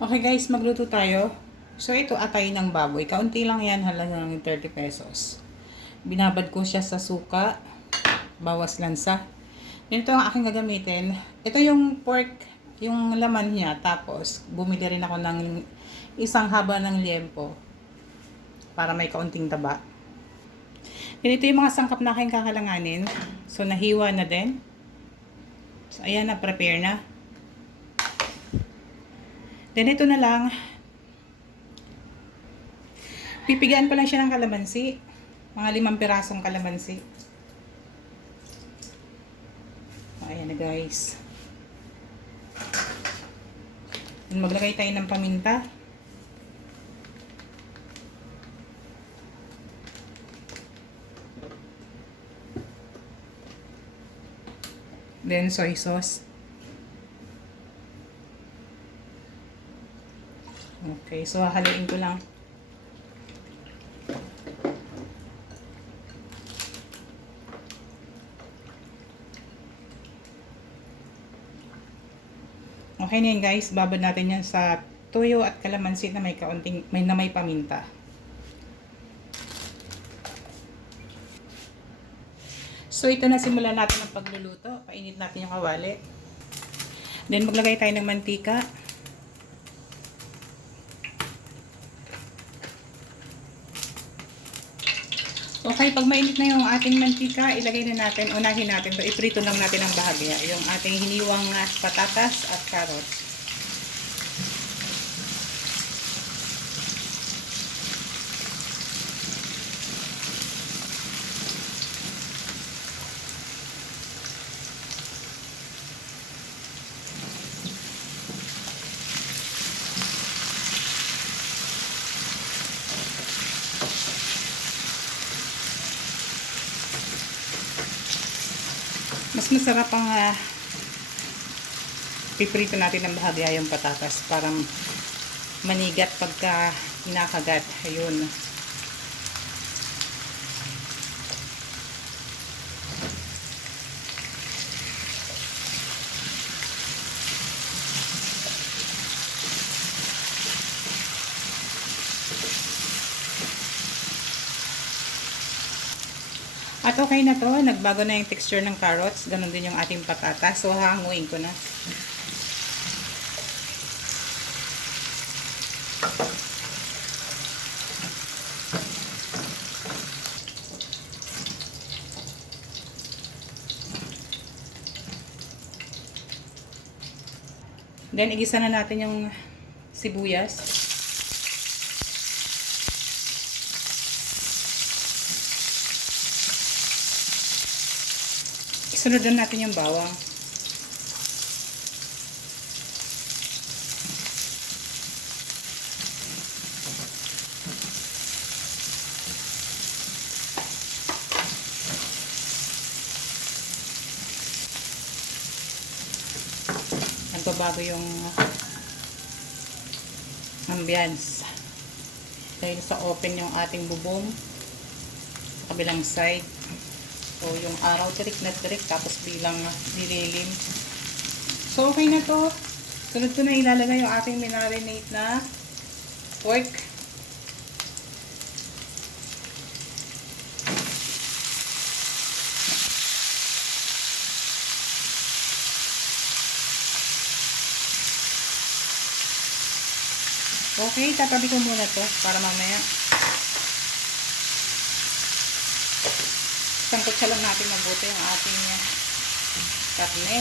Okay guys, magluto tayo. So ito atay ng baboy. Kaunti lang yan, halagang 30 pesos. Binabad ko siya sa suka, bawas lansa. Ito ang aking gagamitin. Ito yung pork, yung laman niya. Tapos bumili rin ako ng isang haba ng liempo para may kaunting taba. Ganito yung mga sangkap na aking kakalanganin. So nahiwa na din. So ayan, na-prepare na. Then ito na lang, pipigaan ko lang siya ng kalamansi. Mga 5 pirasong kalamansi. Ayan na guys. Then maglagay tayo ng paminta. Then soy sauce. Okay, so haluin ko lang. Okay na yun guys, babad natin yan sa tuyo at kalamansi na may kaunting, may paminta. So ito na, simulan natin ang pagluluto. Painit natin yung kawali. Then maglagay tayo ng mantika. Okay, pag mainit na yung ating mantika, ilagay na natin, unahin natin to, iprito lang natin ang bahagya, yung ating hiniwang patatas at carrots. Mas masarap ang piprito natin ng bahagya yung patatas para manigat pagka kinakagat. Ayun. At okay na to, nagbago na yung texture ng carrots, ganun din yung ating patatas. So hahanguin ko na. Then igisa na natin yung sibuyas. Isunod na natin yung bawang. Nagbabago yung ambience. Dahil sa open yung ating bubong sa kabilang side. So, yung araw, tirik na tirik, tapos bilang dililim. So, okay na to. Sunod ko na ilalagay yung ating minarinate na pork. Okay, tatabi ko muna to para mamaya. Sangkot siya lang natin mabuti ang ating karne.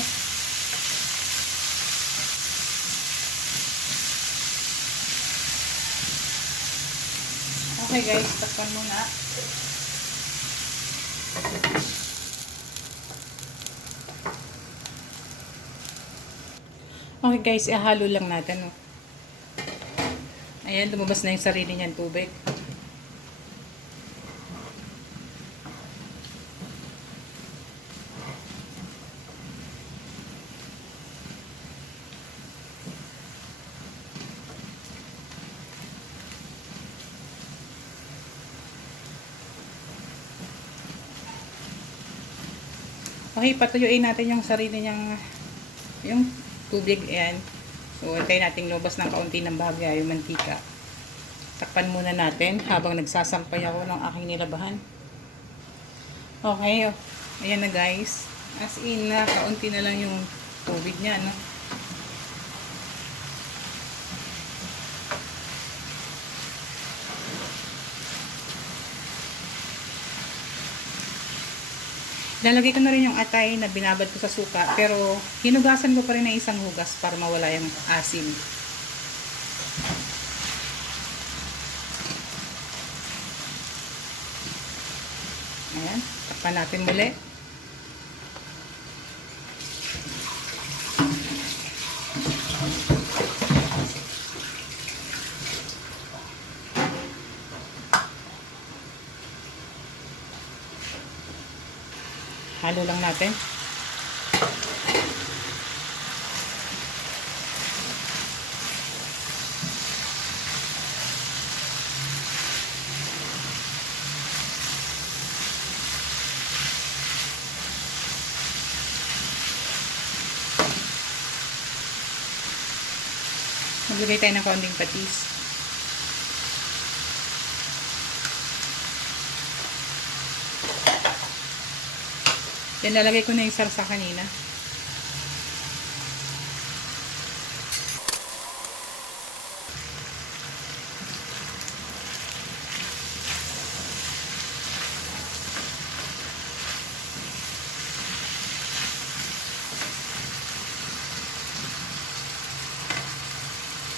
Okay guys, takpan muna. Okay guys, ihalo lang natin. Oh. Ayan, lumabas na yung sarili niyang tubig. Okay, patuyuin natin yung sarili niyang yung tubig. Ayan. So, antayin natin lumabas ng kaunti ng bagya yung mantika. Takpan muna natin habang nagsasampay ako ng aking nilabahan. Okay, oh. Ayan na guys. As in, kaunti na lang yung tubig niya, no? Lalagay ko na rin yung atay na binabad ko sa suka, pero hinugasan ko pa rin ng isang hugas para mawala yung asim. Ayan, takpan natin muli. Halo lang natin. Maglagay tayo ng konting patis. Then, lalagay ko na yung sarsa kanina.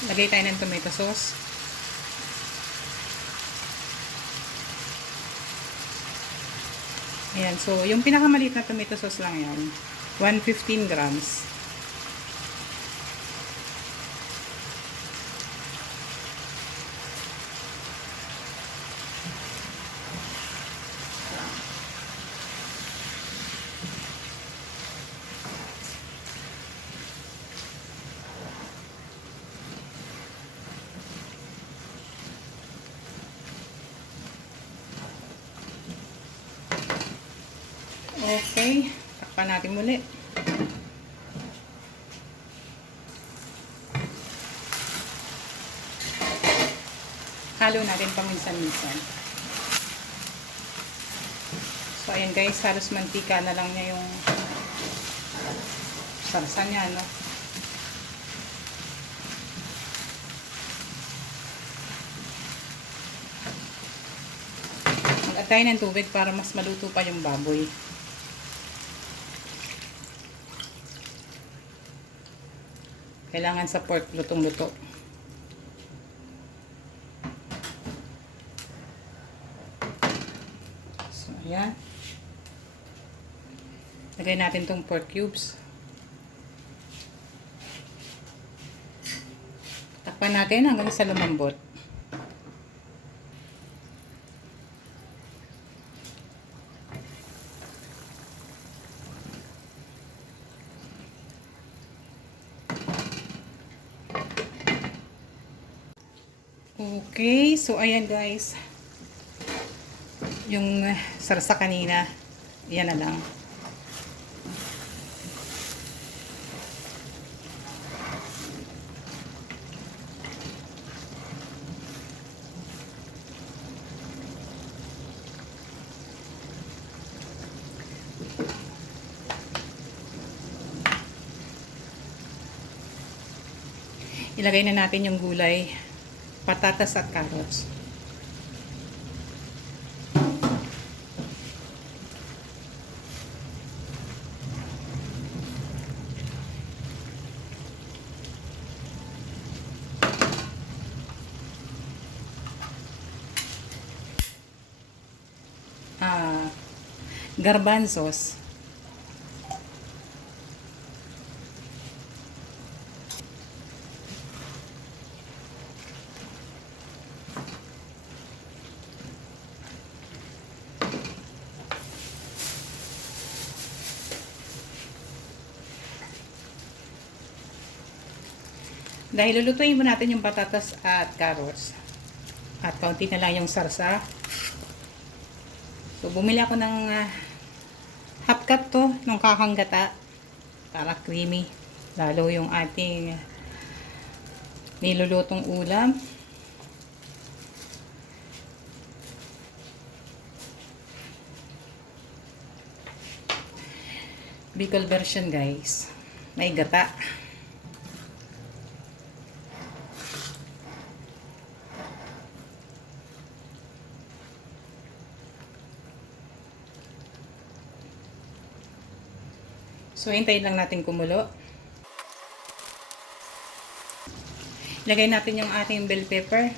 Lagay tayo ng tomato sauce. Ayan, so yung pinakamaliit na tomato sauce lang yan. 115 grams. Okay, takpan natin muli. Halo natin paminsan-minsan. So, ayan guys, halos mantika na lang niya yung sarsa niya, no? Mag-atay ng tubig para mas maluto pa yung baboy. Kailangan sa pork lutong-luto. So, ayan. Lagay natin tong pork cubes. Takpan natin hanggang sa lumambot. Okay, so ayan guys. Yung sarsa kanina, yan na lang. Ilagay na natin yung gulay, patatas at carrots. Garbanzos. Dahil lulutuin mo natin yung patatas at carrots. At kaunti na lang yung sarsa. So, bumili ako ng half cup to, ng kakanggata. Para creamy. Lalo yung ating nilulutong ulam. Bicol version guys. May gata. So, hintayin lang natin kumulo. Ilagay natin yung ating bell pepper.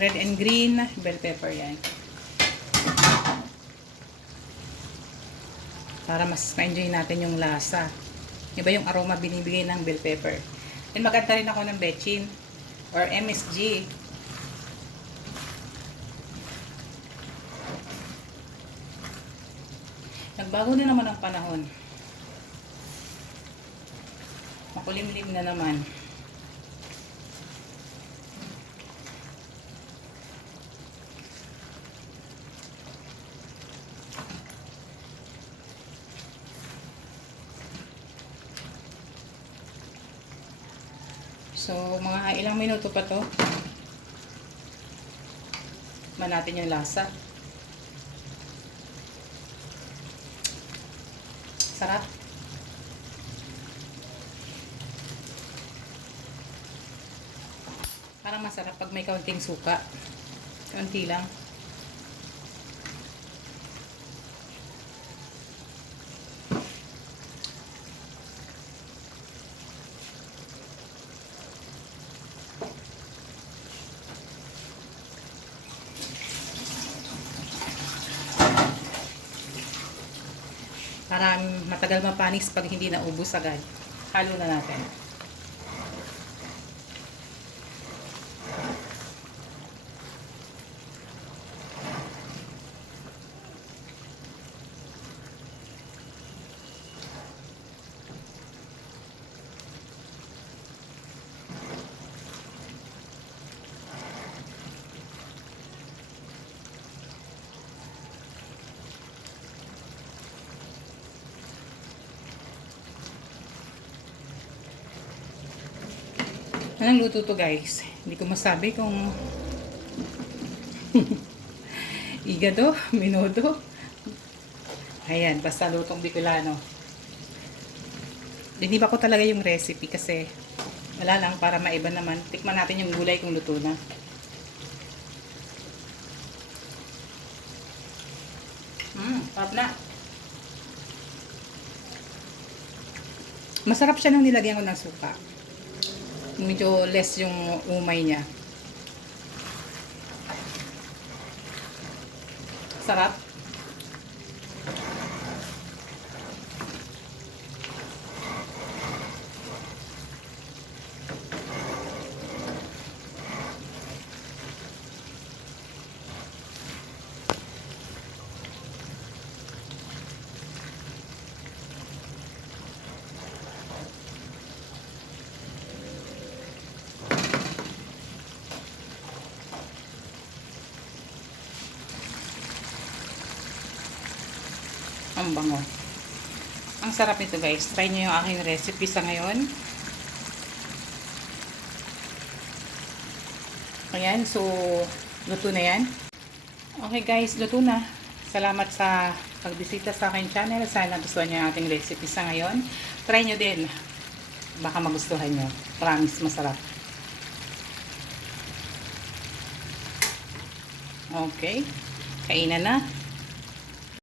Red and green bell pepper yan. Para mas ma-enjoy natin yung lasa. Iba yung aroma binibigay ng bell pepper. Then maganda rin ako ng bechin or MSG. Nagbago na naman ang panahon. Makulimlim na naman. So, mga ilang minuto pa to. Man natin yung lasa. Sarap. Parang masarap pag may kaunting suka. Kaunti lang. Para matagal mapanis pag hindi naubos agad. Halo na natin. Anong luto to guys? Hindi ko masabi kung igado, minudo. Ayan, basta lutong Bicolano. Hindi ba ko talaga yung recipe kasi wala lang para maiba naman. Tikman natin yung gulay kung luto na. Sarap na. Masarap siya nung nilagyan ko ng suka. Medyo less yung umay niya. Sarap. Ang bango. Ang sarap nito guys. Try nyo yung aking recipe sa ngayon. Ayan, so luto na yan. Okay guys, luto na. Salamat sa pagbisita sa aking channel. Sana gustuhan nyo yung ating recipe sa ngayon. Try nyo din. Baka magustuhan nyo. Promise, masarap. Okay. Kainan na.